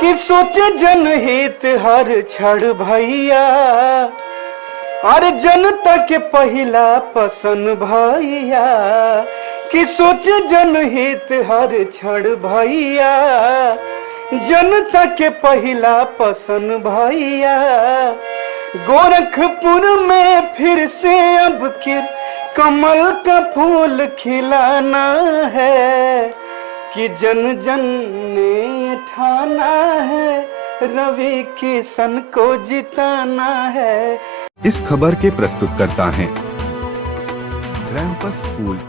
कि सोचे जनहित हर क्षण भैया, अरे जनता के पहिला पसंद भैया। कि सोचे जनहित हर क्षण भैया, जनता के पहिला पसंद भैया। गोरखपुर में फिर से अब किर कमल का फूल खिलाना है, कि जन जन ने ठाना है, रवि किशन को जिताना है। इस खबर के प्रस्तुतकर्ता हैं रैंपस स्कूल,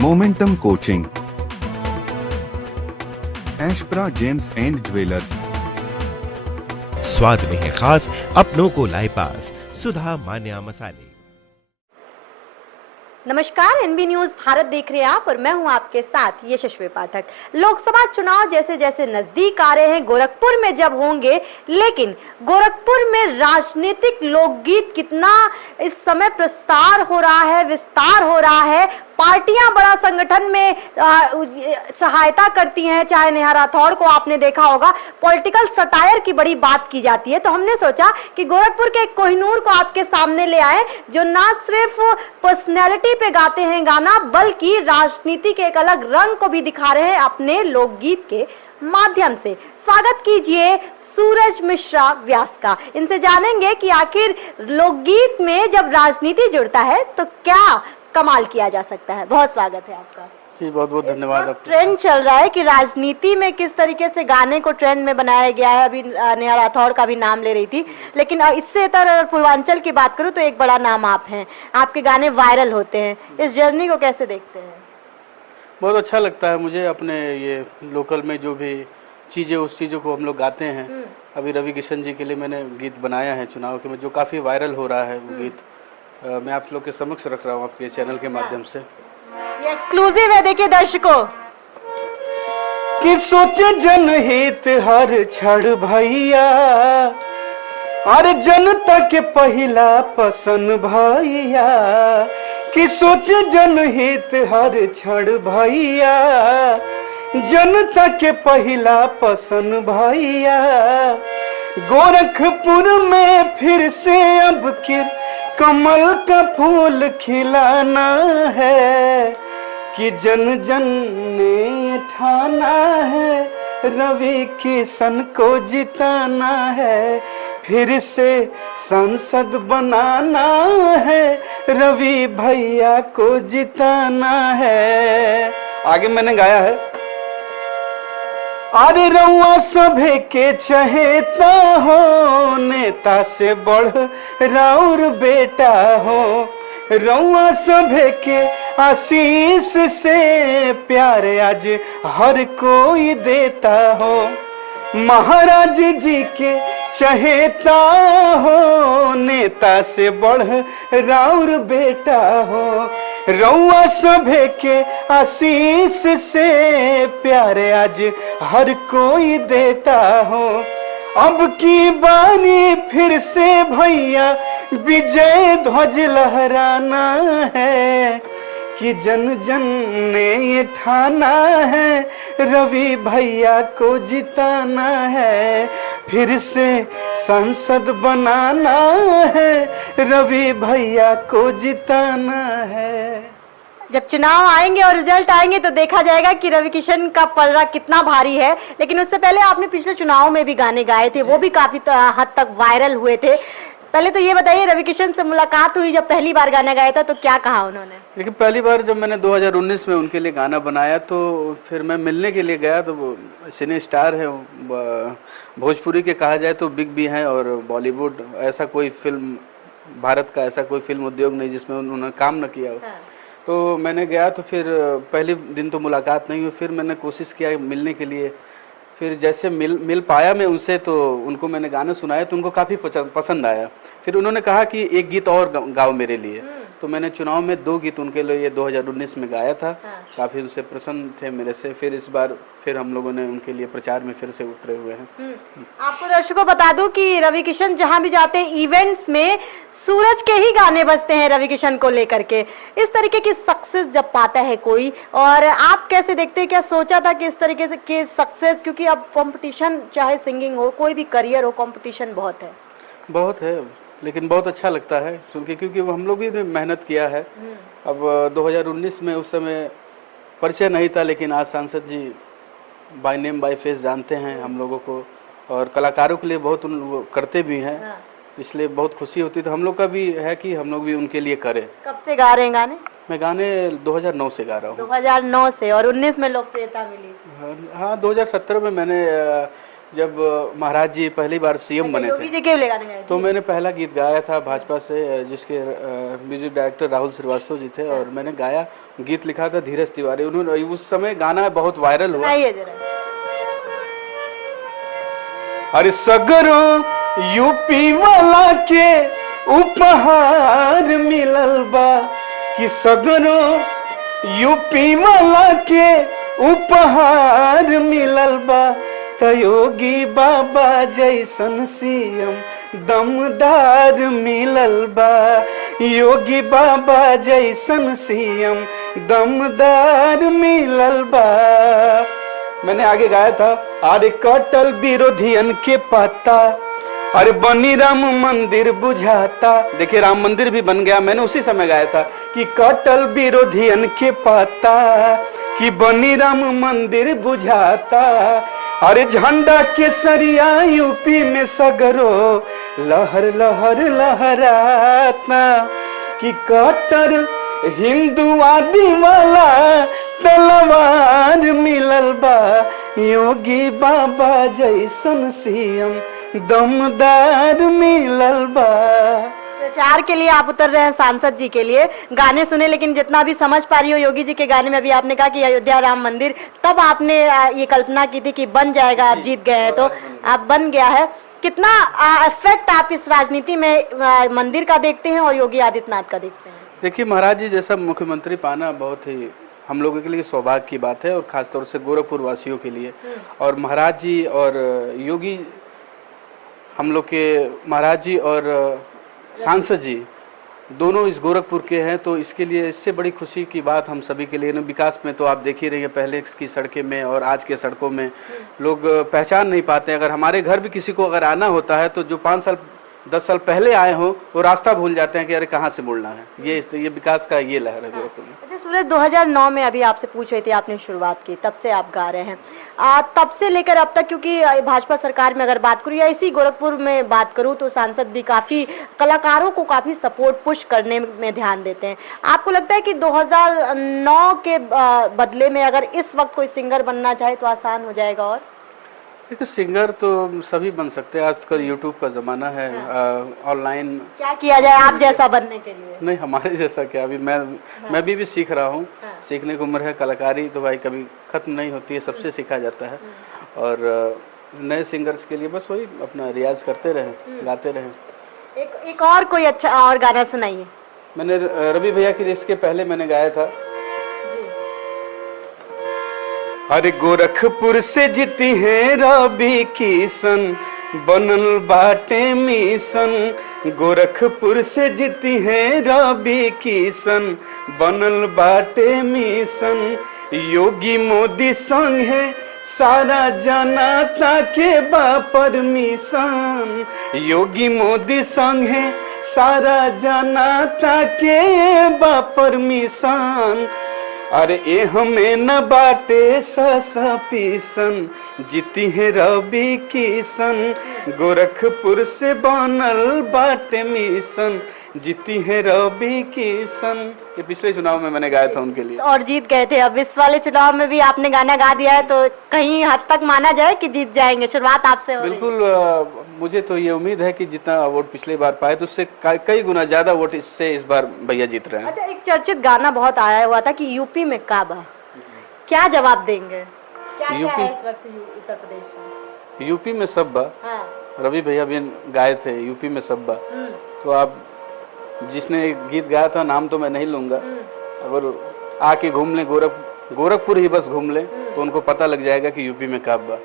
मोमेंटम कोचिंग, एशप्रा जेम्स एंड ज्वेलर्स। स्वाद में है खास, अपनों को लाए पास, सुधा मान्या मसाले। नमस्कार, एनबी न्यूज भारत देख रहे हैं आप और मैं हूं आपके साथ यशस्वी पाठक। लोकसभा चुनाव जैसे जैसे नजदीक आ रहे हैं, गोरखपुर में जब होंगे, लेकिन गोरखपुर में राजनीतिक लोकगीत कितना इस समय प्रस्तार हो रहा है, विस्तार हो रहा है। पार्टियां बड़ा संगठन में सहायता करती हैं, चाहे नेहा राठौड़ को आपने देखा होगा, पॉलिटिकल सटायर की बड़ी बात की जाती है। तो हमने सोचा कि गोरखपुर के कोहिनूर को आपके सामने ले आए, जो ना सिर्फ पर्सनैलिटी पे गाते हैं गाना, बल्कि राजनीति के एक अलग रंग को भी दिखा रहे हैं अपने लोकगीत के माध्यम से। स्वागत कीजिए सूरज मिश्रा व्यास का। इनसे जानेंगे कि आखिर लोकगीत में जब राजनीति जुड़ता है तो क्या कमाल किया जा सकता है। बहुत स्वागत है आपका जी, बहुत बहुत धन्यवाद। ट्रेंड चल रहा है कि राजनीति में किस तरीके से गाने को ट्रेंड में बनाया गया है। अभी नेहा राठौड़ का भी नाम ले रही थी, लेकिन इससे अगर पूर्वांचल की बात करूं तो एक बड़ा नाम आप हैं, आपके गाने वायरल होते हैं। इस जर्नी को कैसे देखते हैं? बहुत अच्छा लगता है मुझे, अपने ये लोकल में जो भी चीज़ें, उस चीज़ों को हम लोग गाते हैं। अभी रवि किशन जी के लिए मैंने गीत बनाया है चुनाव के में, जो काफ़ी वायरल हो रहा है वो गीत मैं आप लोग के समक्ष रख रहा हूँ आपके चैनल के माध्यम से। ये एक्सक्लूसिव है, देखिए दर्शकों। कि सोचे जनहित हर क्षण भैया, अरे जनता के पहिला पसंद भैया। कि सोचे जनहित हर क्षण भैया, जनता के पहिला पसंद भैया। गोरखपुर में फिर से अब किर कमल का फूल खिलाना है, कि जन जन ने ठाना है, रवि किशन को जिताना है। फिर से संसद बनाना है, रवि भैया को जिताना है। आगे मैंने गाया है, अरे रउआ सभे के चहेता हो, नेता से बढ़ राउर बेटा हो। रउआ सभे के आशीष से प्यार आज हर कोई देता हो। महाराज जी के चहेता हो, नेता से बढ़ राउर बेटा हो। रउआ सभे के आशीष से प्यार आज हर कोई देता हो। अब की बारी फिर से भैया विजय ध्वज लहराना है, कि जन जन ने ये ठाना है, रवि भैया को जिताना है। फिर से संसद बनाना है, रवि भैया को जिताना है। जब चुनाव आएंगे और रिजल्ट आएंगे तो देखा जाएगा कि रवि किशन का पलड़ा कितना भारी है। लेकिन उससे पहले आपने पिछले चुनाव में भी गाने गाए थे, वो भी काफी हद तक वायरल हुए थे। पहले तो ये बताइए, रवि किशन से मुलाकात हुई जब पहली बार गाना गाया था तो क्या कहा उन्होंने? देखिए, पहली बार जब मैंने 2019 में उनके लिए गाना बनाया तो फिर मैं मिलने के लिए गया, तो वो सिने स्टार है, भोजपुरी के कहा जाए तो बिग बी हैं, और बॉलीवुड ऐसा कोई फिल्म, भारत का ऐसा कोई फिल्म उद्योग नहीं जिसमें उन्होंने काम न किया हो। तो मैंने गया, तो फिर पहले दिन तो मुलाकात नहीं हुई, फिर मैंने कोशिश किया मिलने के लिए। फिर जैसे मिल पाया मैं उनसे, तो उनको मैंने गाना सुनाया तो उनको काफ़ी पसंद आया। फिर उन्होंने कहा कि एक गीत और गाओ मेरे लिए, तो मैंने चुनाव में 2 गीत उनके लिए 2019 में गाया था। काफ़ी उनसे प्रसन्न थे मेरे से। फिर इस बार फिर हम लोगों ने उनके लिए प्रचार में फिर से उतरे हुए हैं। आपको दर्शकों बता दूं कि रवि किशन जहां भी जाते हैं इवेंट्स में सूरज के ही गाने बजते हैं रवि किशन को लेकर के। इस तरीके की सक्सेस जब पाता है कोई, और आप कैसे देखते हैं, क्या सोचा था कि इस तरीके से कि सक्सेस, क्योंकि क्योंकि अब कंपटीशन, चाहे सिंगिंग हो, कोई भी करियर हो, कंपटीशन बहुत है। बहुत है, लेकिन बहुत अच्छा लगता है सुन के, क्योंकि वो हम लोग भी मेहनत किया है। अब 2019 में उस समय परिचय नहीं था, लेकिन आज सांसद जी बाय नेम बाय फेस जानते हैं हम लोगों को, और कलाकारों के लिए बहुत वो करते भी हैं। हाँ। इसलिए बहुत खुशी होती है। तो हम लोग का भी है कि हम लोग भी उनके लिए करें। कब से गा रहे हैं गाने? मैं गाने 2009 से गा रहा हूँ। 2009 से, और 19 में लोकप्रियता मिली। हाँ, 2017 में मैंने जब महाराज जी पहली बार सीएम बने योगी थे, जी के लिए गाने गाए तो मैंने पहला गीत गाया था भाजपा से, जिसके म्यूजिक डायरेक्टर राहुल श्रीवास्तव जी थे, और मैंने गाया, गीत लिखा था धीरज तिवारी। उन्होंने उस समय गाना बहुत वायरल हुआ। सुनाइए जरा। अरे सगरों यूपी वाला के उपहार मिलल बा, कि सगरों यूपी वाला के उपहार मिलल बा, त योगी बाबा जैसन सीएम दमदार मिलल बा, योगी बाबा जैसन सीएम दमदार मिलल बा। मैंने आगे गाया था, अरे कटल विरोधियन के पत्ता, अरे बनी राम मंदिर बुझाता। देखिए राम मंदिर भी बन गया। मैंने उसी समय गाया था कि कटल विरोधियन के पत्ता, कि बनी राम मंदिर बुझाता। अरे झंडा केसरिया यूपी में सगरो लहर लहर लहराता, कि कट्टर हिंदुवादी वाला तलवार मिलल बा, योगी बाबा जैसन सीएम दमदार मिलल बा। प्रचार के लिए आप उतर रहे हैं सांसद जी के लिए, गाने सुने, लेकिन जितना भी समझ पा रही हो योगी जी के गाने में, अभी आपने कहा कि अयोध्या राम मंदिर, तब आपने ये कल्पना की थी कि बन जाएगा, आप जीत गए हैं, तो आप बन गया है। कितना इफेक्ट आप इस राजनीति में मंदिर का देखते हैं और योगी आदित्यनाथ का देखते हैं? देखिए, महाराज जी जैसा मुख्यमंत्री पाना बहुत ही हम लोगों के लिए सौभाग्य की बात है, और खासतौर से गोरखपुर वासियों के लिए। और महाराज जी और योगी, हम लोग के महाराज जी और सांसद जी दोनों इस गोरखपुर के हैं, तो इसके लिए इससे बड़ी खुशी की बात हम सभी के लिए ना। विकास में तो आप देख ही रही हैं, पहले की सड़कें में और आज के सड़कों में लोग पहचान नहीं पाते। अगर हमारे घर भी किसी को अगर आना होता है, तो जो 5 साल 10 साल पहले आए हो वो रास्ता भूल जाते हैं कि अरे कहाँ से मुड़ना है। ये विकास का ये लहर है गोरखपुर में। अच्छा सूरज, 2009 में अभी आपसे पूछ रही थी, आपने शुरुआत की, तब से आप गा रहे हैं। तब से लेकर अब तक, क्योंकि भाजपा सरकार में अगर बात करूँ या इसी गोरखपुर में बात करूँ, तो सांसद भी काफ़ी कलाकारों को काफ़ी सपोर्ट पुश करने में ध्यान देते हैं। आपको लगता है कि 2009 के बदले में अगर इस वक्त कोई सिंगर बनना चाहे तो आसान हो जाएगा? और देखिए, सिंगर तो सभी बन सकते हैं, आजकल यूट्यूब का ज़माना है। ऑनलाइन क्या किया जाए आप जैसा बनने के लिए? नहीं, हमारे जैसा क्या, अभी मैं भी सीख रहा हूँ। सीखने की उम्र है। कलाकारी तो भाई कभी ख़त्म नहीं होती है, सबसे सीखा जाता है। और नए सिंगर्स के लिए बस वही अपना रियाज करते रहें, गाते रहें। एक और कोई अच्छा और गाना सुनाइए। मैंने रवि भैया की इसके पहले मैंने गाया था, अरे गोरखपुर से जीती है रवि किशन, बनल बाटे मिशन। गोरखपुर से जीती है रवि किशन, बनल बाटे मिशन। योगी मोदी संग है सारा जनता के बा परमिशन। योगी मोदी संग है सारा जनता के बा परमिशन। अरे ए हमें न बाटे सपीसन, जीती है रवि किशन। गोरखपुर से बनल बाटे मिशन, जीती है रवि किशन। ये पिछले चुनाव में मैंने गाया था उनके लिए, और जीत गए थे। अब इस वाले चुनाव में भी आपने गाना गा दिया है, तो कहीं हद तक माना जाए कि जीत जाएंगे? शुरुआत आपसे हो रही है। बिल्कुल। मुझे तो ये उम्मीद है कि जितना वोट पिछली बार पाए, तो उससे कई गुना ज्यादा वोट इससे इस बार भैया जीत रहे हैं। अच्छा, एक चर्चित गाना बहुत आया हुआ था कि यूपी में काबा, क्या जवाब देंगे? क्या है इस वक्त उत्तर प्रदेश में? यूपी में सब बा। रवि भैया भी गाए थे, यूपी में सब बा। तो आप जिसने गीत गाया था, नाम तो मैं नहीं लूंगा, अगर आके घूम ले गोरखपुर ही बस घूम ले, तो उनको पता लग जाएगा कि यूपी में काब बा।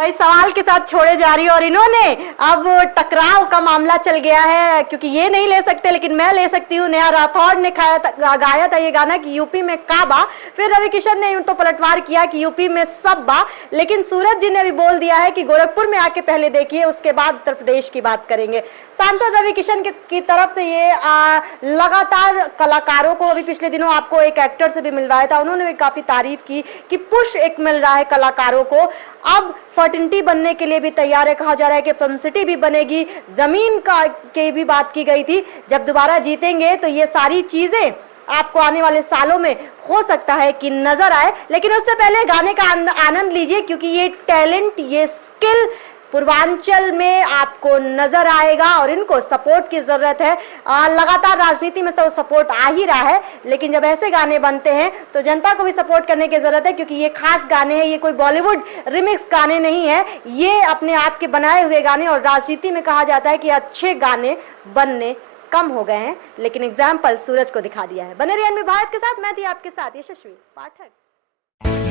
भाई सवाल के साथ छोड़े जा रही हूँ और इन्होंने अब टकराव का मामला चल गया है, क्योंकि ये नहीं ले सकते लेकिन मैं ले सकती हूँ। नेहा राठौड़ ने गाया था ये गाना कि यूपी में काबा, फिर रवि किशन ने तो पलटवार किया कि यूपी में सब बा, लेकिन सूरज जी ने भी बोल दिया है कि गोरखपुर में आके पहले देखिए, उसके बाद उत्तर प्रदेश की बात करेंगे। सांसद रवि किशन की तरफ से ये लगातार कलाकारों को, अभी पिछले दिनों आपको एक एक्टर से भी मिलवाया था, उन्होंने भी काफी तारीफ की कि पुश एक मिल रहा है कलाकारों को। अब फर्टिनिटी बनने के लिए भी तैयार है, कहा जा रहा है कि फिल्म सिटी भी बनेगी, जमीन का की भी बात की गई थी। जब दोबारा जीतेंगे तो ये सारी चीजें आपको आने वाले सालों में हो सकता है कि नजर आए, लेकिन उससे पहले गाने का आनंद लीजिए, क्योंकि ये टैलेंट, ये स्किल पूर्वांचल में आपको नजर आएगा और इनको सपोर्ट की जरूरत है। लगातार राजनीति में तो सपोर्ट आ ही रहा है, लेकिन जब ऐसे गाने बनते हैं तो जनता को भी सपोर्ट करने की जरूरत है, क्योंकि ये खास गाने हैं, ये कोई बॉलीवुड रिमिक्स गाने नहीं है, ये अपने आप के बनाए हुए गाने। और राजनीति में कहा जाता है कि अच्छे गाने बनने कम हो गए हैं, लेकिन एग्जाम्पल सूरज को दिखा दिया है। बने रहिए एनबी भारत के साथ, मैं थी आपके साथ यशस्वी पाठक।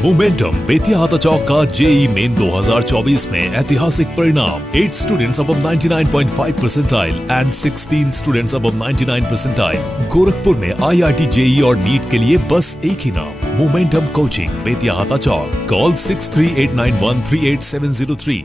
मोमेंटम बेतिया हाथा चौक का जेई मेन 2024 में ऐतिहासिक परिणाम। 8 students above 99.5 percentile and 16 students above 99 percentile। Gorakhpur में IIT जेई और नीट के लिए बस एक ही नाम, मोमेंटम कोचिंग बेतिया हाथा चौक। कॉल 6389138703।